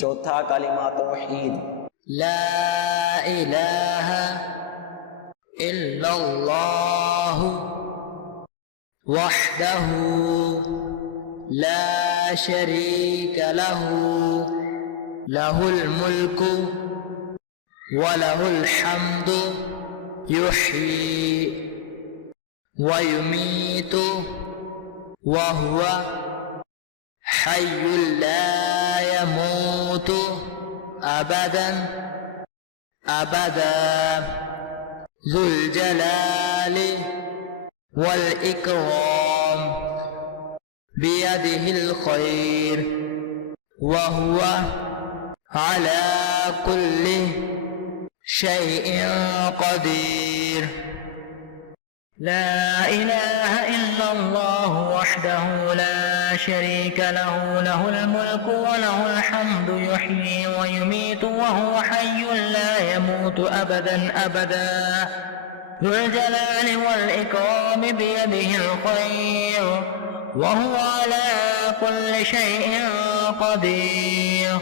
चौथा कलिमा तौहीद। ला इलाहा इल्लल्लाहु वहदहु ला शरीक लहु लहुल मुल्कु व लहुल हम्दु युह्यी व युमीतु व हुवा हय्युल ला यमूतु अबदन अबदा ज़ुल जलाली वल इकराम बियदिहिल खैर व हुवा अला कुल्लि शैइन क़दीर। لا إله إلا الله وحده لا شريك له له الملك وله الحمد يحيي ويميت وهو حي لا يموت أبدا أبدا ذو الجلال والإكرام بيده الخير وهو على كل شيء قدير।